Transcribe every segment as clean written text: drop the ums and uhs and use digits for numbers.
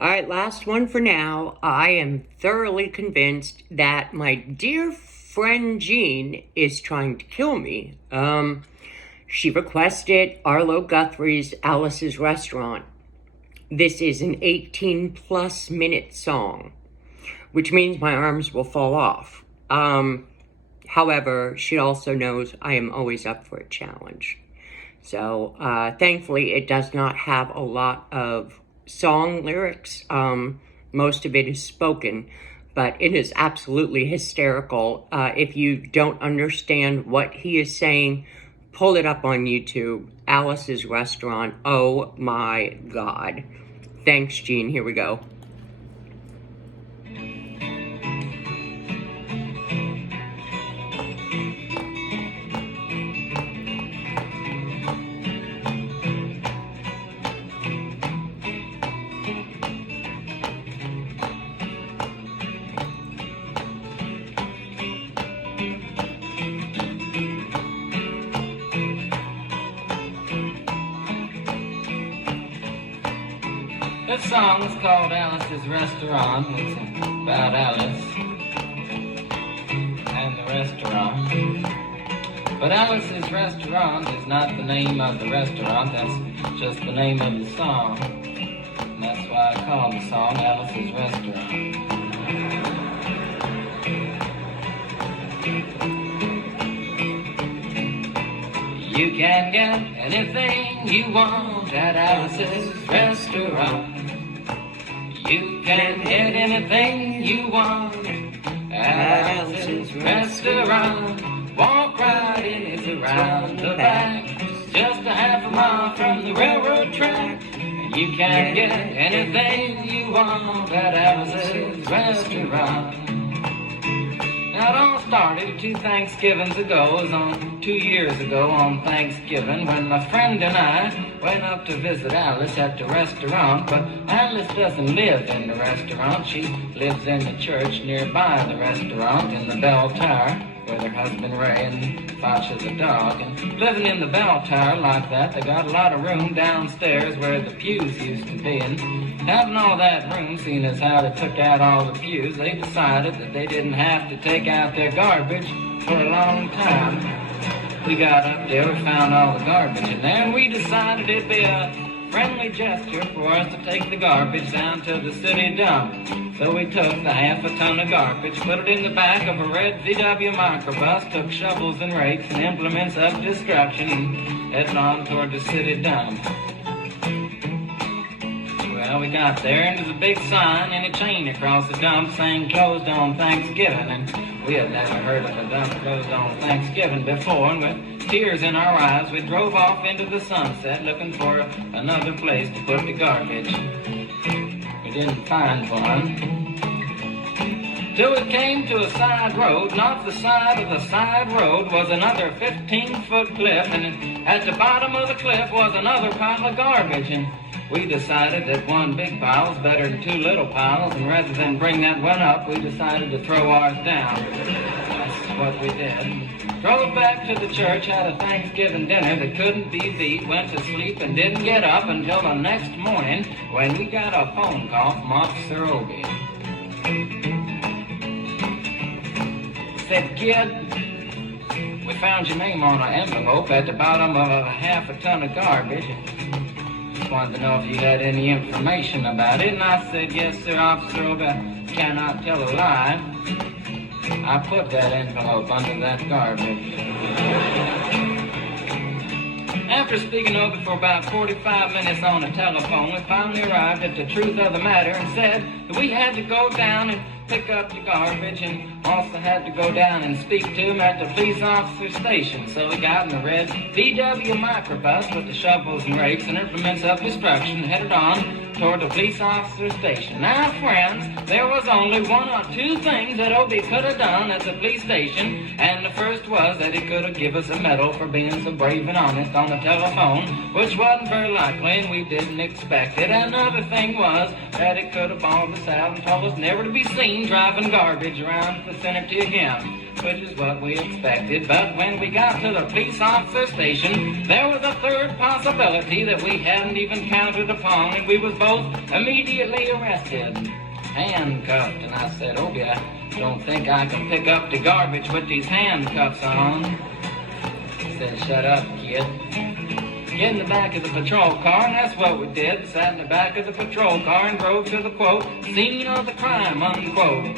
All right, last one for now. I am thoroughly convinced that my dear friend Jean is trying to kill me. She requested Arlo Guthrie's Alice's Restaurant. This is an 18-plus minute song, which means my arms will fall off. However, she also knows I am always up for a challenge. So, thankfully, it does not have a lot of song lyrics. Most of it is spoken, but it is absolutely hysterical. If you don't understand what he is saying, pull it up on YouTube. Alice's Restaurant. Oh my God. Thanks, Jean. Here we go. This song is called Alice's Restaurant. It's about Alice and the restaurant. But Alice's Restaurant is not the name of the restaurant, that's just the name of the song. And that's why I call the song Alice's Restaurant. You can get anything you want at Alice's Restaurant. You can get anything you want at Alice's Restaurant. Walk right in, it's around the back, just a half a mile from the railroad track. And you can get anything you want at Alice's Restaurant. Now it all started 2 Thanksgivings ago. It was on 2 years ago on Thanksgiving when my friend and I went up to visit Alice at the restaurant. But Alice doesn't live in the restaurant. She lives in the church nearby the restaurant in the bell tower with her husband Ray and watches a dog. And living in the bell tower like that, they got a lot of room downstairs where the pews used to be. And having all that room, seeing as how they took out all the pews, they decided that they didn't have to take out their garbage for a long time. We got up there, we found all the garbage in there, and we decided it'd be a friendly gesture for us to take the garbage down to the city dump. So we took the half a ton of garbage, put it in the back of a red VW microbus, took shovels and rakes and implements of destruction, and headed on toward the city dump. Well, we got there, and there's a big sign and a chain across the dump saying closed on Thanksgiving, and we had never heard of a dump closed on Thanksgiving before, and with tears in our eyes, we drove off into the sunset looking for another place to put the garbage. We didn't find one, till we came to a side road, and off the side of the side road was another 15-foot cliff, and at the bottom of the cliff was another pile of garbage, and we decided that one big pile was better than 2 little piles, and rather than bring that one up, we decided to throw ours down. That's what we did. Drove back to the church, had a Thanksgiving dinner that couldn't be beat, went to sleep and didn't get up until the next morning when we got a phone call from Officer Obie. He said, "Kid, we found your name on an envelope at the bottom of a half a ton of garbage. Just wanted to know if you had any information about it." And I said, "Yes, sir, Officer Obie, I cannot tell a lie. I put that envelope under that garbage." After speaking over it for about 45 minutes on the telephone, we finally arrived at the truth of the matter and said that we had to go down and pick up the garbage and also had to go down and speak to him at the police officer station. So we got in the red VW microbus with the shovels and rakes and implements of destruction and headed on toward the police officer station. Now, friends, there was only 1 or 2 things that Obie could have done at the police station, and the first was that he could have given us a medal for being so brave and honest on the telephone, which wasn't very likely, and we didn't expect it. Another thing was that he could have bawled us out and told us never to be seen driving garbage around the vicinity again. which is what we expected. But when we got to the police officer station, there was a third possibility that we hadn't even counted upon, and we was both immediately arrested, handcuffed. And I said, Obie, I don't think I can pick up the garbage with these handcuffs on. He said, shut up, kid. Get in the back of the patrol car, and that's what we did. Sat in the back of the patrol car and drove to the, quote, scene of the crime, unquote.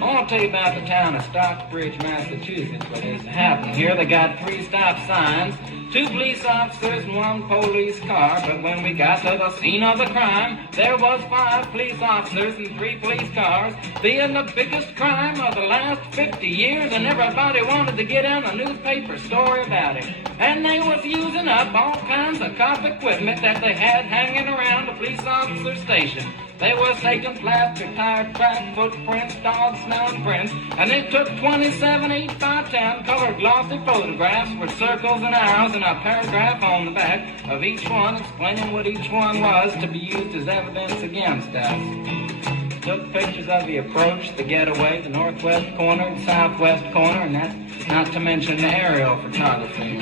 I'll tell you about the town of Stockbridge, Massachusetts, where this happened. Here they got 3 stop signs, 2 police officers and 1 police car. But when we got to the scene of the crime, there was 5 police officers and 3 police cars, being the biggest crime of the last 50 years, and everybody wanted to get in a newspaper story about it. And they was using up all kinds of cop equipment that they had hanging around the police officer station. They was taking plastic tire track footprints, dog smell prints, and they took 27 8x10 colored glossy photographs with circles and arrows and a paragraph on the back of each one explaining what each one was to be used as evidence against us. Took pictures of the approach, the getaway, the northwest corner, the southwest corner, and that's not to mention the aerial photography.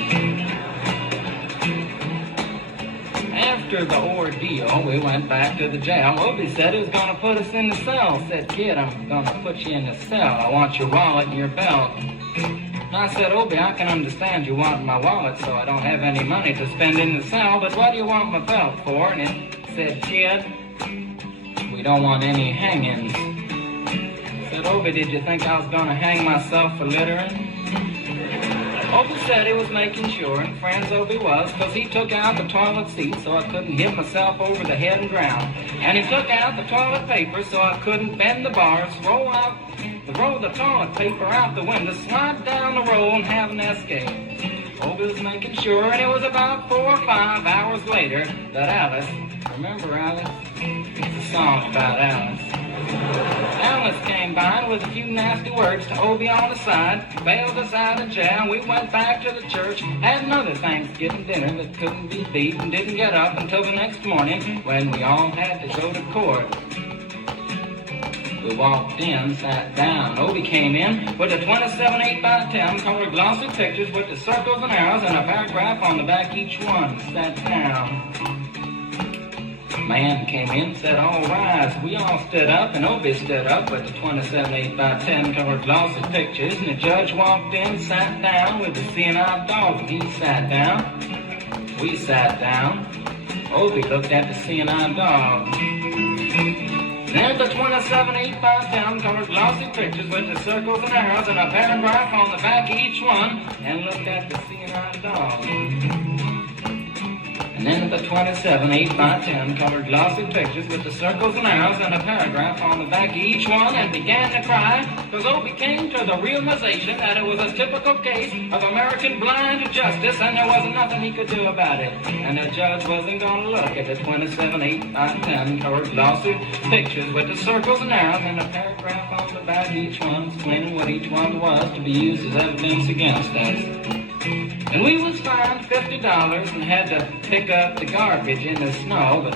After the ordeal, we went back to the jail. Obie said he was going to put us in the cell. Said, kid, I'm going to put you in the cell. I want your wallet and your belt. And I said, Obie, I can understand you want my wallet, so I don't have any money to spend in the cell, but what do you want my belt for? And it said, kid, we don't want any hangings. I said, Obie, did you think I was going to hang myself for littering? Obie said he was making sure, and friends Obie was, because he took out the toilet seat so I couldn't hit myself over the head and drown. And he took out the toilet paper so I couldn't bend the bars, roll the toilet paper out the window, slide down the roll, and have an escape. Obie was making sure, and it was about 4 or 5 hours later that Alice, remember Alice? It's a song about Alice. Alice came by with a few nasty words to Obie on the side, bailed us out of jail. We went back to the church, had another Thanksgiving dinner that couldn't be beat, and didn't get up until the next morning when we all had to go to court. We walked in, sat down. Obie came in with the 27 8x10 colored glossy pictures with the circles and arrows and a paragraph on the back each one. Sat down. Man came in, said, all rise. We all stood up, and Obie stood up with the 27 8x10 colored glossy pictures, and the judge walked in, sat down with the seeing eye dog. He sat down. We sat down. Obie looked at the seeing eye dog. There's the 27 8x10 colored glossy pictures with the circles and arrows and a paragraph on the back of each one, and looked at the seeing eye dog. And then the 27 8x10 colored glossy pictures with the circles and arrows and a paragraph on the back of each one, and began to cry, because Obie came to the realization that it was a typical case of American blind justice, and there wasn't nothing he could do about it. And the judge wasn't going to look at the 27 8x10 colored glossy pictures with the circles and arrows and a paragraph on the back of each one, explaining what each one was to be used as evidence against us. And we was fined $50 and had to pick up the garbage in the snow, but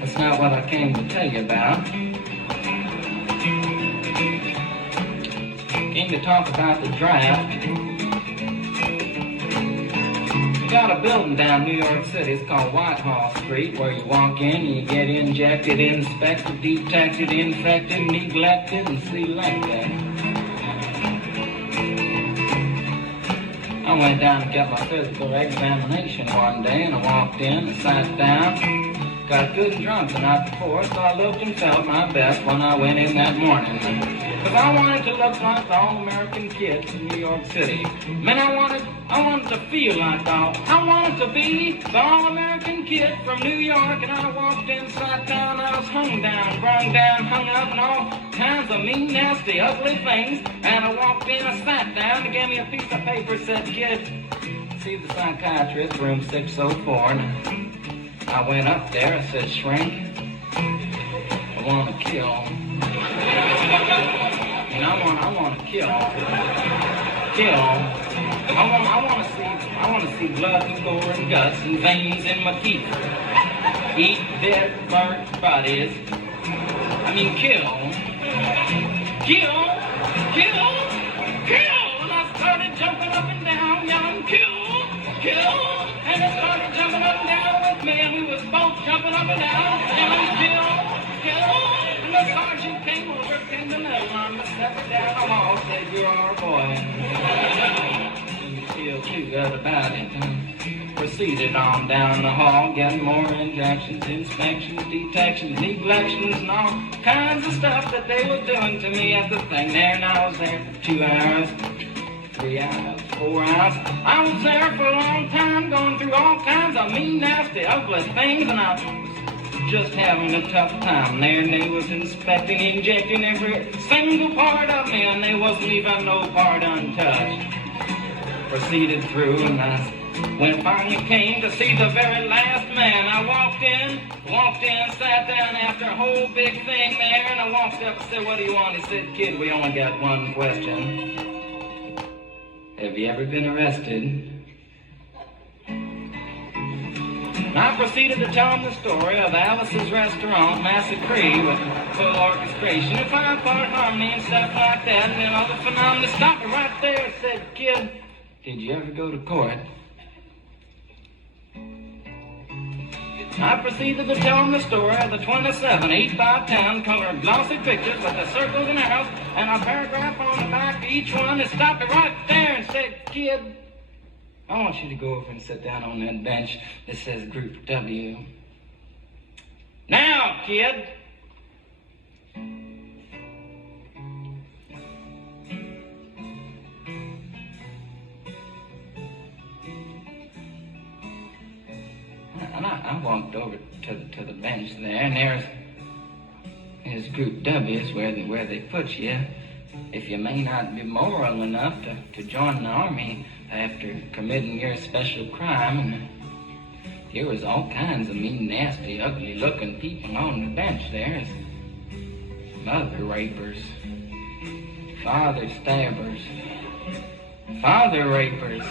that's not what I came to tell you about. Came to talk about the draft. We got a building down New York City, it's called Whitehall Street, where you walk in and you get injected, inspected, detected, infected, neglected, and selected. I went down to get my physical examination one day, and I walked in and sat down. Got good and drunk the night before, so I looked and felt my best when I went in that morning. Because I wanted to look like the all-American kid from New York City. Man, I wanted to feel like I wanted to be the all-American kid from New York, and I walked in, sat down, I was hung down, brung down, hung up, and all kinds of mean, nasty, ugly things. And I walked in, I sat down, and gave me a piece of paper, said, kid, see the psychiatrist, room 604, and I went up there, I said, shrink, I want to kill. And I want to kill. I want to see blood and gore and guts and veins in my teeth. Eat dead, burnt bodies. I mean, kill. jumping up and down, yelling, kill, kill. And the sergeant came over, pinned the middle on me, stepped down the hall, said, you're our boy. And you feel too good about it. Proceeded on down the hall, getting more injections, inspections, detections, neglections, and all kinds of stuff that they were doing to me at the thing there. And I was there for 2 hours, 3 hours, 4 hours. I was there for a long time, going through all kinds of mean, nasty, ugly things, and I was just having a tough time there. And they was inspecting, injecting every single part of me, and there wasn't even no part untouched. Proceeded through, and when it finally came to see the very last man, I walked in, sat down after a whole big thing there, and I walked up and said, what do you want? He said, kid, we only got one question. Have you ever been arrested? And I proceeded to tell him the story of Alice's Restaurant Massacre with full orchestration and 5-part harmony and stuff like that, and then other phenomena. Stopped me right there and said, kid, did you ever go to court? I proceeded to tell him the story of the 27 8x10 colored glossy pictures with the circles and arrows and a paragraph on the back of each one, and stopped me right there and said, kid, I want you to go over and sit down on that bench that says Group W. Now, kid. And I walked over to the bench there, and there's Group W's where they put you if you may not be moral enough to join the army after committing your special crime. And there was all kinds of mean, nasty, ugly-looking people on the bench there. Mother rapers, father stabbers, father rapers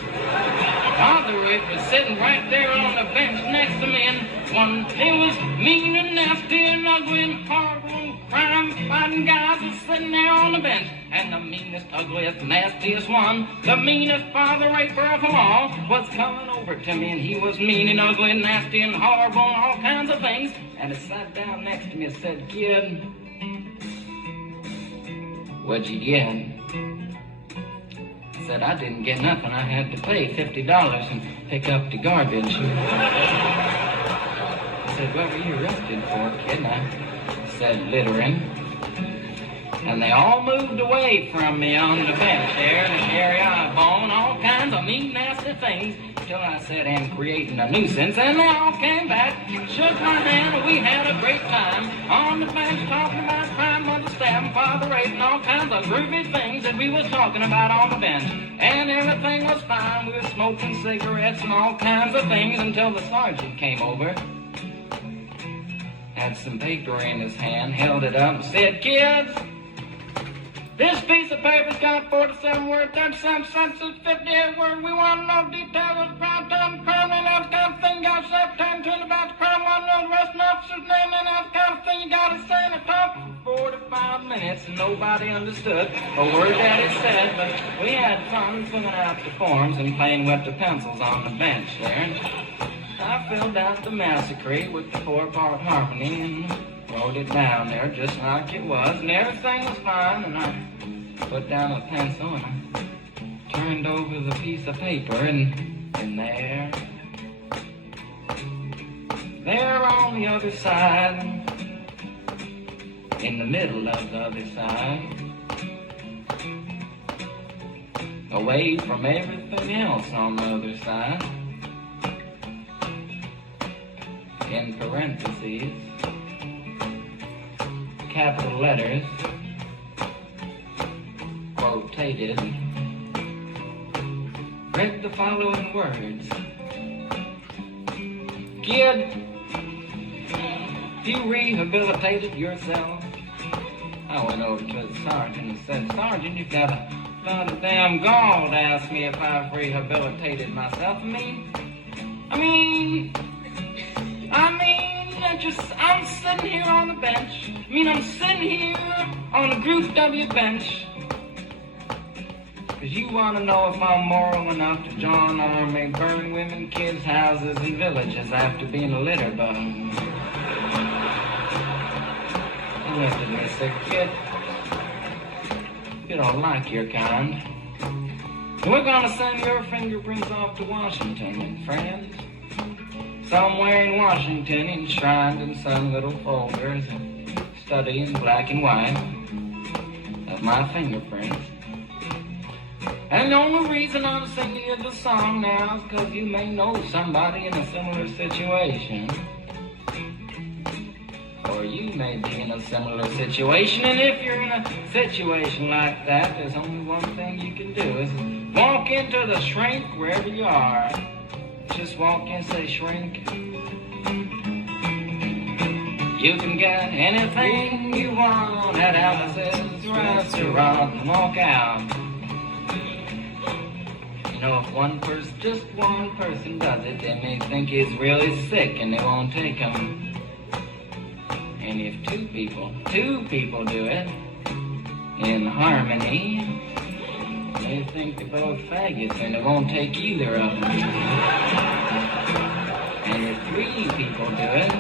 sitting right there on the bench next to me, and one, it was mean and nasty and ugly and horrible and crime-fighting guys was sitting there on the bench. And the meanest, ugliest, nastiest one, the meanest father raper of them all, was coming over to me, and he was mean and ugly and nasty and horrible and all kinds of things. And he sat down next to me and said, kid, what'd you get? I said, I didn't get nothing. I had to pay $50 and pick up the garbage. I said, what were you arrested for, kid? And I said, littering. And they all moved away from me on the bench there, and Harry eyeball and all kinds of mean, nasty things, till I said, and creating a nuisance, and they all came back, shook my hand, and we had a great time on the bench talking about crime, mother stabbing, father raping, all kinds of groovy things that we was talking about on the bench. And everything was fine. We were smoking cigarettes and all kinds of things until the sergeant came over, had some paper in his hand, held it up, and said, kids, this piece of paper's got 47 words, 37 sentences, 58 words. We want to know details of the crime, time, crime, and that kind of thing. Got to time to about the crime, want to know the rest of the officer's name, and that kind of thing. You got to say in a talk for 45 minutes, and nobody understood a word that he said. But we had fun filling out the forms and playing with the pencils on the bench there. And I filled out the massacre with the 4-part harmony and wrote it down there just like it was, and everything was fine. And I put down a pencil and I turned over the piece of paper, and there on the other side, in the middle of the other side, away from everything else on the other side, in parentheses, capital letters, quotated, read the following words. Kid, you rehabilitated yourself. I went over to the sergeant and said, Sergeant, you've got a lot of damn gall to ask me if I've rehabilitated myself. I'm sitting here on the bench. I'm sitting here on the Group W bench. Cause you wanna know if I'm moral enough to join an army, burn women, kids, houses, and villages after being a litter bug. Listen to me, sick kid. You don't like your kind. We're gonna send your fingerprints off to Washington, friends. Somewhere in Washington, enshrined in some little folders, study in black and white of my fingerprints. And the only reason I'm singing you the song now is because you may know somebody in a similar situation. Or you may be in a similar situation, and if you're in a situation like that, there's only one thing you can do, is walk into the shrink wherever you are. Just walk in, say shrink. You can get anything you want at Alice's restaurant and walk out. You know, if just one person does it, they may think he's really sick and they won't take him. And if two people do it in harmony, they think they're both faggots and they won't take either of them. And if three people do it,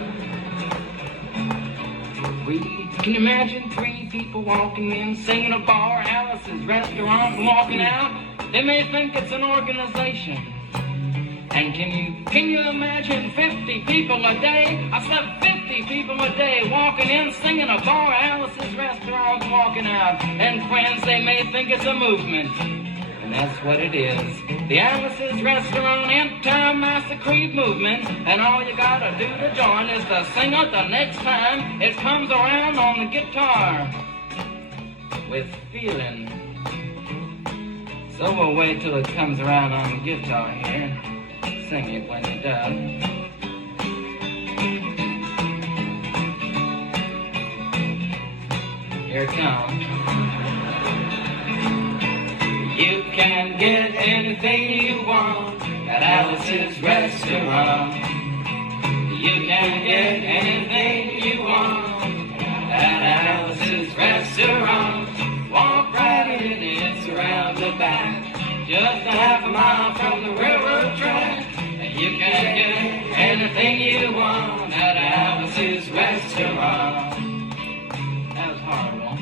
can you imagine 3 people walking in, singing a bar, Alice's restaurant, and walking out? They may think it's an organization. And can you imagine 50 people a day? I said 50 people a day walking in, singing a bar, Alice's restaurant, walking out. And friends, they may think it's a movement. And that's what it is. The Alice's Restaurant Anti-Massacre movement. And all you gotta do to join is to sing it the next time it comes around on the guitar. With feeling. So we'll wait till it comes around on the guitar here. Sing it when you're done. Here it comes. You can get anything you want at Alice's restaurant. You can get anything you want at Alice's restaurant. Walk right in, it's around the back, just a half a mile from the railroad track. You can get anything you want at Alice's restaurant. That was horrible.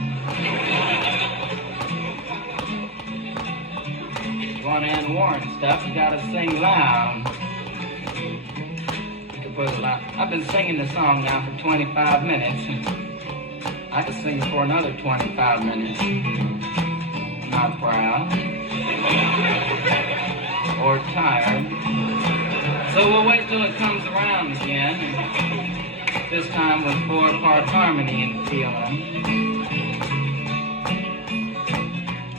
If you want to end war and stuff, you gotta sing loud. You can put it loud. I've been singing the song now for 25 minutes. I could sing for another 25 minutes. Not proud. Or tired. So we'll wait till it comes around again, this time with 4-part harmony and feeling.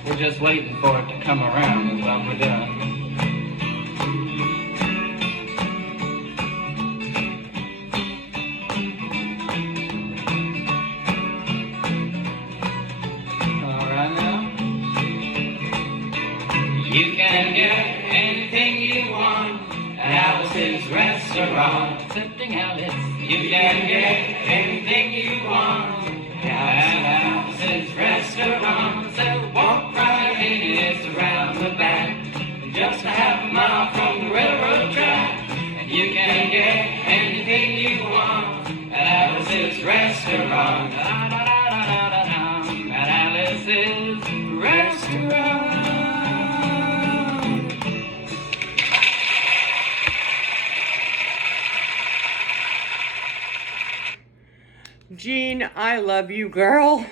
We're just waiting for it to come around is what we're doing. All right now. You can get anything you want at Alice's restaurant. Accepting Alice. You can get anything you want at Alice's restaurant. So walk right in, it's around the back, just a half a mile from the railroad track. And you can get anything you want at Alice's restaurant. At Alice's restaurant. Jean, I love you, girl.